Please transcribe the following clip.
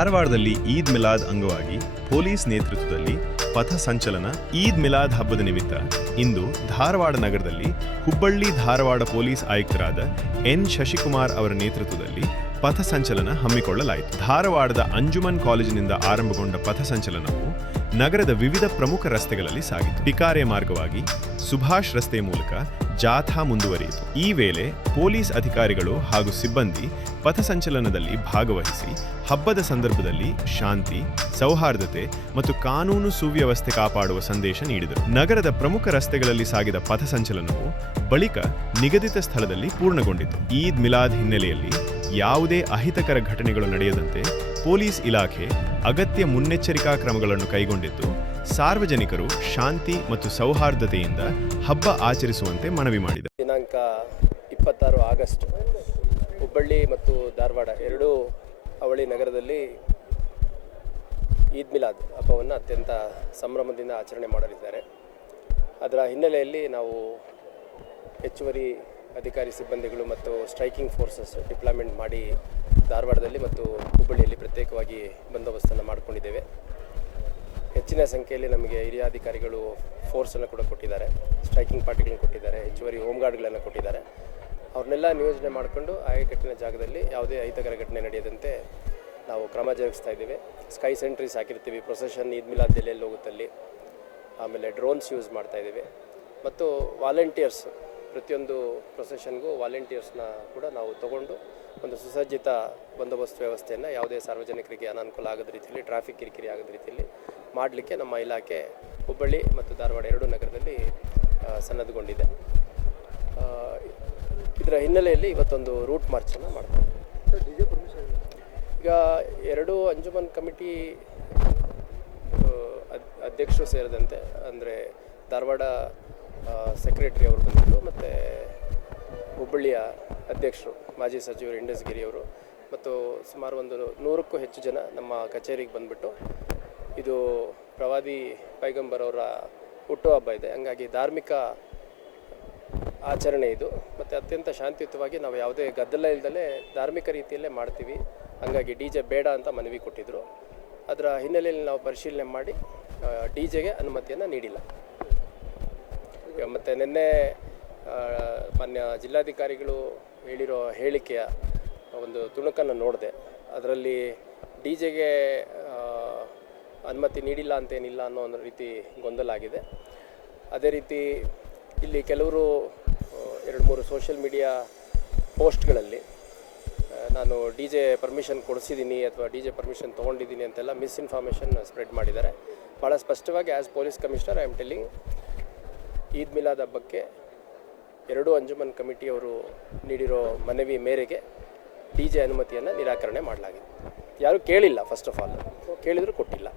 ಧಾರವಾಡದಲ್ಲಿ ಈದ್ ಮಿಲಾದ್ ಅಂಗವಾಗಿ ಪೊಲೀಸ್ ನೇತೃತ್ವದಲ್ಲಿ ಪಥ ಸಂಚಲನ. ಈದ್ ಮಿಲಾದ್ ಹಬ್ಬದ ನಿಮಿತ್ತ ಇಂದು ಧಾರವಾಡ ನಗರದಲ್ಲಿ ಹುಬ್ಬಳ್ಳಿ ಧಾರವಾಡ ಪೊಲೀಸ್ ಆಯುಕ್ತರಾದ ಎನ್ ಶಶಿಕುಮಾರ್ ಅವರ ನೇತೃತ್ವದಲ್ಲಿ ಪಥ ಸಂಚಲನ ಹಮ್ಮಿಕೊಳ್ಳಲಾಯಿತು. ಧಾರವಾಡದ ಅಂಜುಮನ್ ಕಾಲೇಜಿನಿಂದ ಆರಂಭಗೊಂಡ ಪಥ ಸಂಚಲನವು ನಗರದ ವಿವಿಧ ಪ್ರಮುಖ ರಸ್ತೆಗಳಲ್ಲಿ ಸಾಗಿತು. ಪಿಕಾರೆ ಮಾರ್ಗವಾಗಿ ಸುಭಾಷ್ ರಸ್ತೆ ಮೂಲಕ ಜಾಥಾ ಮುಂದುವರಿಯಿತು. ಈ ವೇಳೆ ಪೊಲೀಸ್ ಅಧಿಕಾರಿಗಳು ಹಾಗೂ ಸಿಬ್ಬಂದಿ ಪಥಸಂಚಲನದಲ್ಲಿ ಭಾಗವಹಿಸಿ ಹಬ್ಬದ ಸಂದರ್ಭದಲ್ಲಿ ಶಾಂತಿ, ಸೌಹಾರ್ದತೆ ಮತ್ತು ಕಾನೂನು ಸುವ್ಯವಸ್ಥೆ ಕಾಪಾಡುವ ಸಂದೇಶ ನೀಡಿದರು. ನಗರದ ಪ್ರಮುಖ ರಸ್ತೆಗಳಲ್ಲಿ ಸಾಗಿದ ಪಥಸಂಚಲನವು ಬಳಿಕ ನಿಗದಿತ ಸ್ಥಳದಲ್ಲಿ ಪೂರ್ಣಗೊಂಡಿತು. ಈದ್ ಮಿಲಾದ್ ಹಿನ್ನೆಲೆಯಲ್ಲಿ ಯಾವುದೇ ಅಹಿತಕರ ಘಟನೆಗಳು ನಡೆಯದಂತೆ ಪೊಲೀಸ್ ಇಲಾಖೆ ಅಗತ್ಯ ಮುನ್ನೆಚ್ಚರಿಕಾ ಕ್ರಮಗಳನ್ನು ಕೈಗೊಂಡಿದ್ದು, ಸಾರ್ವಜನಿಕರು ಶಾಂತಿ ಮತ್ತು ಸೌಹಾರ್ದತೆಯಿಂದ ಹಬ್ಬ ಆಚರಿಸುವಂತೆ ಮನವಿ ಮಾಡಿದೆ. ದಿನಾಂಕ 26 ಆಗಸ್ಟ್ ಹುಬ್ಬಳ್ಳಿ ಮತ್ತು ಧಾರವಾಡ ಎರಡೂ ಅವಳಿ ನಗರದಲ್ಲಿ ಈದ್ ಮಿಲಾದ್ ಹಬ್ಬವನ್ನು ಅತ್ಯಂತ ಸಂಭ್ರಮದಿಂದ ಆಚರಣೆ ಮಾಡಲಿದ್ದಾರೆ. ಅದರ ಹಿನ್ನೆಲೆಯಲ್ಲಿ ನಾವು ಹೆಚ್ಚುವರಿ ಅಧಿಕಾರಿ ಸಿಬ್ಬಂದಿಗಳು ಮತ್ತು ಸ್ಟ್ರೈಕಿಂಗ್ ಫೋರ್ಸಸ್ ಡಿಪ್ಲಾಯ್ಮೆಂಟ್ ಮಾಡಿ ಧಾರವಾಡದಲ್ಲಿ ಮತ್ತು ಹುಬ್ಬಳ್ಳಿಯಲ್ಲಿ ಪ್ರತ್ಯೇಕವಾಗಿ ಬಂದೋಬಸ್ತನ್ನು ಮಾಡಿಕೊಂಡಿದ್ದೇವೆ. ಹೆಚ್ಚಿನ ಸಂಖ್ಯೆಯಲ್ಲಿ ನಮಗೆ ಹಿರಿಯ ಅಧಿಕಾರಿಗಳು ಫೋರ್ಸನ್ನು ಕೂಡ ಕೊಟ್ಟಿದ್ದಾರೆ, ಸ್ಟ್ರೈಕಿಂಗ್ ಪಾರ್ಟಿಗಳನ್ನು ಕೊಟ್ಟಿದ್ದಾರೆ, ಹೆಚ್ಚುವರಿ ಹೋಮ್ ಗಾರ್ಡ್ಗಳನ್ನು ಕೊಟ್ಟಿದ್ದಾರೆ. ಅವ್ರನ್ನೆಲ್ಲ ನಿಯೋಜನೆ ಮಾಡಿಕೊಂಡು ಆಯಕಟ್ಟಿನ ಜಾಗದಲ್ಲಿ ಯಾವುದೇ ಅಹಿತಕರ ಘಟನೆ ನಡೆಯದಂತೆ ನಾವು ಕ್ರಮ ಜರುಗಿಸ್ತಾ ಇದ್ದೀವಿ. ಸ್ಕೈ ಸೆಂಟ್ರೀಸ್ ಹಾಕಿರ್ತೀವಿ, ಪ್ರೊಸೆಷನ್ ಈದ್ ಮಿಲಾದ್ ಎಲ್ಲೆಲ್ಲಿ ಹೋಗುತ್ತಲ್ಲಿ. ಆಮೇಲೆ ಡ್ರೋನ್ಸ್ ಯೂಸ್ ಮಾಡ್ತಾಯಿದ್ದೀವಿ ಮತ್ತು ವಾಲಂಟಿಯರ್ಸ್, ಪ್ರತಿಯೊಂದು ಪ್ರೊಸೆಷನ್ಗೂ ವಾಲಂಟಿಯರ್ಸ್ನ ಕೂಡ ನಾವು ತಗೊಂಡು ಒಂದು ಸುಸಜ್ಜಿತ ಬಂದೋಬಸ್ತ್ ವ್ಯವಸ್ಥೆಯನ್ನು ಯಾವುದೇ ಸಾರ್ವಜನಿಕರಿಗೆ ಅನಾನುಕೂಲ ಆಗದ ರೀತಿಯಲ್ಲಿ, ಟ್ರಾಫಿಕ್ ಕಿರಿಕಿರಿ ಆಗದ ರೀತಿಯಲ್ಲಿ ಮಾಡಲಿಕ್ಕೆ ನಮ್ಮ ಇಲಾಖೆ ಹುಬ್ಬಳ್ಳಿ ಮತ್ತು ಧಾರವಾಡ ಎರಡೂ ನಗರದಲ್ಲಿ ಸನ್ನದ್ಧಗೊಂಡಿದೆ. ಇದರ ಹಿನ್ನೆಲೆಯಲ್ಲಿ ಇವತ್ತೊಂದು ರೂಟ್ ಮಾರ್ಚನ್ನು ಮಾಡ್ತಾರೆ. ಈಗ ಎರಡೂ ಅಂಜುಮನ್ ಕಮಿಟಿ ಅಧ್ಯಕ್ಷರು ಸೇರಿದಂತೆ, ಅಂದರೆ ಧಾರವಾಡ ಸೆಕ್ರೆಟರಿ ಅವರು ಬಂದಿದ್ದರು ಮತ್ತು ಹುಬ್ಬಳ್ಳಿಯ ಅಧ್ಯಕ್ಷರು ಮಾಜಿ ಸಚಿವರು ಇಂಡಸ್ಗಿರಿ ಅವರು ಮತ್ತು ಸುಮಾರು ಒಂದು 100ಕ್ಕೂ ಹೆಚ್ಚು ಜನ ನಮ್ಮ ಕಚೇರಿಗೆ ಬಂದುಬಿಟ್ಟು, ಇದು ಪ್ರವಾದಿ ಪೈಗಂಬರ್ ಅವರ ಹುಟ್ಟುಹಬ್ಬ ಇದೆ, ಹಂಗಾಗಿ ಧಾರ್ಮಿಕ ಆಚರಣೆ ಇದು ಮತ್ತು ಅತ್ಯಂತ ಶಾಂತಿಯುತವಾಗಿ ನಾವು ಯಾವುದೇ ಗದ್ದಲ ಇಲ್ಲದಲೇ ಧಾರ್ಮಿಕ ರೀತಿಯಲ್ಲೇ ಮಾಡ್ತೀವಿ, ಹಂಗಾಗಿ ಡಿ ಜೆ ಬೇಡ ಅಂತ ಮನವಿ ಕೊಟ್ಟಿದ್ದರು. ಅದರ ಹಿನ್ನೆಲೆಯಲ್ಲಿ ನಾವು ಪರಿಶೀಲನೆ ಮಾಡಿ ಡಿ ಜೆಗೆ ಅನುಮತಿಯನ್ನು ನೀಡಿಲ್ಲ. ಮತ್ತು ನಿನ್ನೆ ಮಾನ್ಯ ಜಿಲ್ಲಾಧಿಕಾರಿಗಳು ಹೇಳಿರೋ ಹೇಳಿಕೆಯ ಒಂದು ತುಣುಕನ್ನು ನೋಡಿದೆ. ಅದರಲ್ಲಿ ಡಿ ಜೆಗೆ ಅನುಮತಿ ನೀಡಿಲ್ಲ ಅಂತೇನಿಲ್ಲ ಅನ್ನೋ ಒಂದು ರೀತಿ ಗೊಂದಲ ಆಗಿದೆ. ಅದೇ ರೀತಿ ಇಲ್ಲಿ ಕೆಲವರು 2-3 ಸೋಷಿಯಲ್ ಮೀಡಿಯಾ ಪೋಸ್ಟ್ಗಳಲ್ಲಿ ನಾನು ಡಿ ಜೆ ಪರ್ಮಿಷನ್ ಕೊಡಿಸಿದ್ದೀನಿ ಅಥವಾ ಡಿ ಜೆ ಪರ್ಮಿಷನ್ ತೊಗೊಂಡಿದ್ದೀನಿ ಅಂತೆಲ್ಲ ಮಿಸ್ಇನ್ಫಾರ್ಮೇಷನ್ ಸ್ಪ್ರೆಡ್ ಮಾಡಿದ್ದಾರೆ. ಭಾಳ ಸ್ಪಷ್ಟವಾಗಿ as police commissioner I am telling, Eid Milad ಹಬ್ಬಕ್ಕೆ ಎರಡೂ ಅಂಜುಮನ್ ಕಮಿಟಿಯವರು ನೀಡಿರೋ ಮನವಿ ಮೇರೆಗೆ ಡಿ ಜೆ ಅನುಮತಿಯನ್ನು ನಿರಾಕರಣೆ ಮಾಡಲಾಗಿದೆ. ಯಾರೂ ಕೇಳಿಲ್ಲ, ಫಸ್ಟ್ ಆಫ್ ಆಲ್ ಕೇಳಿದರೂ ಕೊಟ್ಟಿಲ್ಲ.